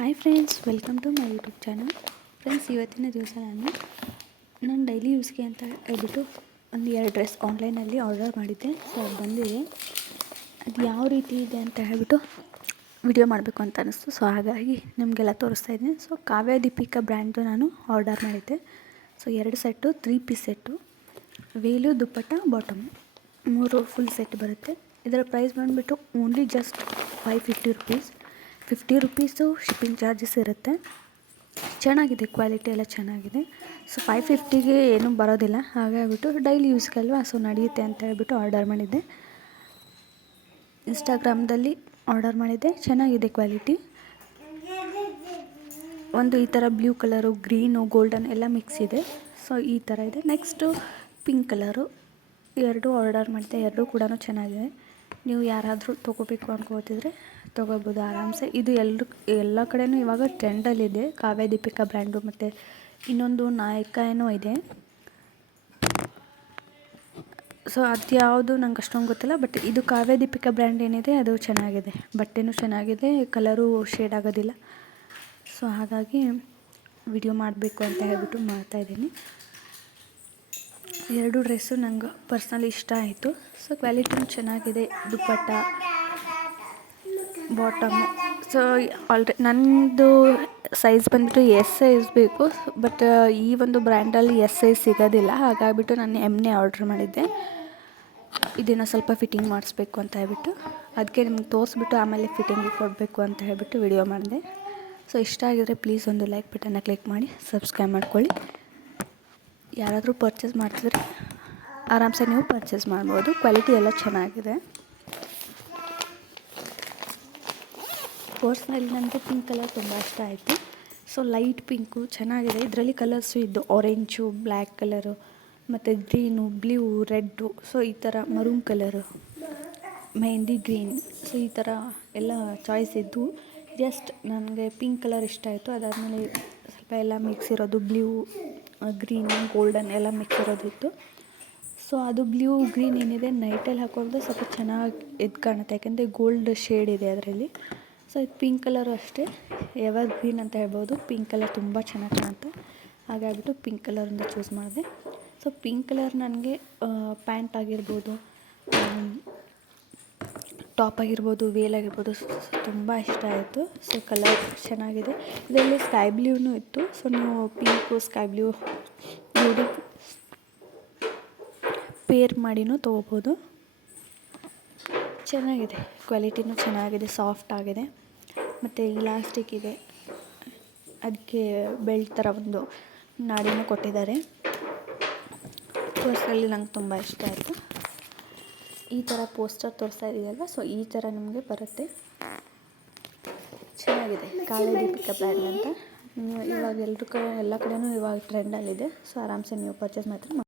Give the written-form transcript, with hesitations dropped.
Hi friends, welcome to my YouTube channel. Friends, ಇವತ್ತಿನ ದಿವಸ ನಾನು ಡೈಲಿ ಯೂಸ್ಗೆ ಅಂತ ಹೇಳ್ಬಿಟ್ಟು ಒಂದು 2 ಡ್ರೆಸ್ ಆನ್ಲೈನಲ್ಲಿ ಆರ್ಡರ್ ಮಾಡಿದ್ದೆ. ಸೊ ಅದು ಬಂದಿದೆ. ಅದು ಯಾವ ರೀತಿ ಇದೆ ಅಂತ ಹೇಳ್ಬಿಟ್ಟು ವಿಡಿಯೋ ಮಾಡಬೇಕು ಅಂತ ಅನ್ನಿಸ್ತು. ಸೊ ಹಾಗಾಗಿ ನಿಮಗೆಲ್ಲ ತೋರಿಸ್ತಾ ಇದ್ದೀನಿ. ಸೊ ಕಾವ್ಯ ದೀಪಿಕಾ ಬ್ರ್ಯಾಂಡ್ದು ನಾನು ಆರ್ಡರ್ ಮಾಡಿದ್ದೆ. So 2 set 3 piece set, veil dupatta bottom 3 full set ಬರುತ್ತೆ. ಇದರ ಪ್ರೈಸ್ ಬಂದುಬಿಟ್ಟು only just 550 rupees. 50 rupees shipping charges ಇರುತ್ತೆ. ಚೆನ್ನಾಗಿದೆ, ಕ್ವಾಲಿಟಿ ಎಲ್ಲ ಚೆನ್ನಾಗಿದೆ. ಸೊ 550ಗೆ ಏನೂ ಬರೋದಿಲ್ಲ. ಹಾಗಾಗಿಬಿಟ್ಟು ಡೈಲಿ ಯೂಸ್ಗಲ್ವಾ, ಸೊ ನಡೆಯುತ್ತೆ ಅಂತ ಹೇಳ್ಬಿಟ್ಟು ಆರ್ಡರ್ ಮಾಡಿದ್ದೆ. ಇನ್ಸ್ಟಾಗ್ರಾಮ್ದಲ್ಲಿ ಆರ್ಡರ್ ಮಾಡಿದ್ದೆ. ಚೆನ್ನಾಗಿದೆ ಕ್ವಾಲಿಟಿ. ಒಂದು ಈ ಥರ ಬ್ಲೂ ಕಲರು, ಗ್ರೀನು, ಗೋಲ್ಡನ್ ಎಲ್ಲ ಮಿಕ್ಸ್ ಇದೆ. ಸೊ ಈ ಥರ ಇದೆ. ನೆಕ್ಸ್ಟು ಪಿಂಕ್ ಕಲರು 2 ಆರ್ಡರ್ ಮಾಡಿದ್ದೆ. 2 ಕೂಡ ಚೆನ್ನಾಗಿದೆ. ನೀವು ಯಾರಾದರೂ ತೊಗೋಬೇಕು ಅನ್ಕೋತಿದ್ರೆ ತೊಗೋಬೋದು ಆರಾಮ್ಸೆ. ಇದು ಎಲ್ಲ ಕಡೆಯೂ ಇವಾಗ ಟ್ರೆಂಡಲ್ಲಿದೆ. ಕಾವ್ಯ ದೀಪಿಕಾ ಬ್ರ್ಯಾಂಡು ಮತ್ತು ಇನ್ನೊಂದು ನಾಯಕ ಏನೋ ಇದೆ. ಸೊ ಅದು ಯಾವುದು ನಂಗೆ ಅಷ್ಟೊಂದು ಗೊತ್ತಿಲ್ಲ. ಬಟ್ ಇದು ಕಾವ್ಯ ದೀಪಿಕಾ ಬ್ರ್ಯಾಂಡ್ ಏನಿದೆ ಅದು ಚೆನ್ನಾಗಿದೆ. ಬಟ್ಟೆನೂ ಚೆನ್ನಾಗಿದೆ, ಕಲರು ಶೇಡ್ ಆಗೋದಿಲ್ಲ. ಸೊ ಹಾಗಾಗಿ ವಿಡಿಯೋ ಮಾಡಬೇಕು ಅಂತ ಹೇಳ್ಬಿಟ್ಟು ಮಾಡ್ತಾಯಿದ್ದೀನಿ. 2 ಡ್ರೆಸ್ಸು ನಂಗೆ ಪರ್ಸ್ನಲಿ ಇಷ್ಟ ಆಯಿತು. ಸೊ ಕ್ವಾಲಿಟಿನೂ ಚೆನ್ನಾಗಿದೆ. ದುಪ್ಪಟ್ಟ, ಬಾಟಮು. ಸೊ ನನ್ನದು ಸೈಜ್ ಬಂದುಬಿಟ್ಟು ಎಸ್ ಸೈಜ್ ಬೇಕು. ಬಟ್ ಈ ಒಂದು ಬ್ರ್ಯಾಂಡಲ್ಲಿ ಎಸ್ ಸೈಜ್ ಸಿಗೋದಿಲ್ಲ. ಹಾಗಾಗಿಬಿಟ್ಟು ನಾನು ಎಮ್ನೇ ಆರ್ಡ್ರ್ ಮಾಡಿದ್ದೆ. ಇದನ್ನು ಸ್ವಲ್ಪ ಫಿಟ್ಟಿಂಗ್ ಮಾಡಿಸ್ಬೇಕು ಅಂತ ಹೇಳ್ಬಿಟ್ಟು, ಅದಕ್ಕೆ ನಿಮ್ಗೆ ತೋರಿಸ್ಬಿಟ್ಟು ಆಮೇಲೆ ಫಿಟ್ಟಿಂಗ್ ಕೊಡಬೇಕು ಅಂತ ಹೇಳ್ಬಿಟ್ಟು ವಿಡಿಯೋ ಮಾಡಿದೆ. ಸೊ ಇಷ್ಟ ಆಗಿದ್ರೆ ಪ್ಲೀಸ್ ಒಂದು ಲೈಕ್ ಬಟನ್ನ ಕ್ಲಿಕ್ ಮಾಡಿ ಸಬ್ಸ್ಕ್ರೈಬ್ ಮಾಡ್ಕೊಳ್ಳಿ. ಯಾರಾದರೂ ಪರ್ಚೇಸ್ ಮಾಡ್ತಿದ್ರೆ ಆರಾಮ್ಸೆ ನೀವು ಪರ್ಚೇಸ್ ಮಾಡ್ಬೋದು. ಕ್ವಾಲಿಟಿ ಎಲ್ಲ ಚೆನ್ನಾಗಿದೆ. ಪರ್ಸ್ನಲಿ ನನಗೆ ಪಿಂಕ್ ಕಲರ್ ತುಂಬ ಇಷ್ಟ ಆಯಿತು. ಸೊ ಲೈಟ್ ಪಿಂಕು ಚೆನ್ನಾಗಿದೆ. ಇದರಲ್ಲಿ ಕಲರ್ಸು ಇದ್ದು ಆರೆಂಜು, ಬ್ಲ್ಯಾಕ್ ಕಲರು ಮತ್ತು ಗ್ರೀನು, ಬ್ಲೂ, ರೆಡ್ಡು. ಸೊ ಈ ಥರ maroon colour, mehndi green. So ಈ ಥರ ಎಲ್ಲ ಚಾಯ್ಸ್ ಇದ್ದು. ಜಸ್ಟ್ ನನಗೆ ಪಿಂಕ್ ಕಲರ್ ಇಷ್ಟ ಆಯಿತು. ಅದಾದಮೇಲೆ ಸ್ವಲ್ಪ ಎಲ್ಲ ಮಿಕ್ಸ್ ಇರೋದು ಬ್ಲೂ, ಗ್ರೀನು, ಗೋಲ್ಡನ್ ಎಲ್ಲ ಮಿಕ್ಸ್ ಇರೋದಿತ್ತು. ಸೊ ಅದು ಬ್ಲೂ ಗ್ರೀನ್ ಏನಿದೆ ನೈಟಲ್ಲಿ ಹಾಕೊಂಡ್ರೆ ಸ್ವಲ್ಪ ಚೆನ್ನಾಗಿ ಎದ್ದು ಕಾಣುತ್ತೆ. ಯಾಕೆಂದರೆ ಗೋಲ್ಡ್ ಶೇಡ್ ಇದೆ ಅದರಲ್ಲಿ. ಸೊ ಇದು ಪಿಂಕ್ ಕಲರು ಅಷ್ಟೇ, ಎವರ್ ಗ್ರೀನ್ ಅಂತ ಹೇಳ್ಬೋದು. ಪಿಂಕ್ ಕಲರ್ ತುಂಬ ಚೆನ್ನಾಗಿ ಕಾಣುತ್ತೆ. ಹಾಗಾಗಿಬಿಟ್ಟು ಪಿಂಕ್ ಕಲರಿಂದ ಚೂಸ್ ಮಾಡಿದೆ. ಸೊ ಪಿಂಕ್ ಕಲರ್ ನನಗೆ ಪ್ಯಾಂಟ್ ಆಗಿರ್ಬೋದು, ಟಾಪ್ ಆಗಿರ್ಬೋದು, ವೇಲ್ ಆಗಿರ್ಬೋದು ತುಂಬ ಇಷ್ಟ ಆಯಿತು. ಸೊ ಕಲರ್ ಚೆನ್ನಾಗಿದೆ. ಇದರಲ್ಲಿ ಸ್ಕೈ ಬ್ಲೂನೂ ಇತ್ತು. ಸೊ ನೀವು ಪಿಂಕು ಸ್ಕೈ ಬ್ಲೂ ನೋಡಿ ಪೇರ್ ಮಾಡಿನೂ ತೊಗೋಬೋದು. ಚೆನ್ನಾಗಿದೆ, ಕ್ವಾಲಿಟಿನೂ ಚೆನ್ನಾಗಿದೆ, ಸಾಫ್ಟ್ ಆಗಿದೆ. ಮತ್ತು ಇಲಾಸ್ಟಿಕ್ ಇದೆ. ಅದಕ್ಕೆ ಬೆಲ್ಟ್ ಥರ ಒಂದು ನಾಡಿನೂ ಕೊಟ್ಟಿದ್ದಾರೆ. ಪರ್ಸಲ್ಲಿ ನಂಗೆ ತುಂಬ ಇಷ್ಟ ಆಯಿತು. ಈ ಥರ ಪೋಸ್ಟರ್ ತೋರಿಸ್ತಾ ಇದೆಯಲ್ವ, ಸೊ ಈ ಥರ ನಿಮಗೆ ಬರುತ್ತೆ. ಚೆನ್ನಾಗಿದೆ. ಕಾವ್ಯ ದೀಪಿಕಾ ಬ್ರ್ಯಾಂಡ್ ಅಂತ ಇವಾಗ ಎಲ್ಲ ಕಡೆಯೂ ಇವಾಗ ಟ್ರೆಂಡಲ್ಲಿದೆ. ಸೊ ಆರಾಮ್ಸೆ ನೀವು ಪರ್ಚೇಸ್ ಮಾಡ್ತಾರೆ.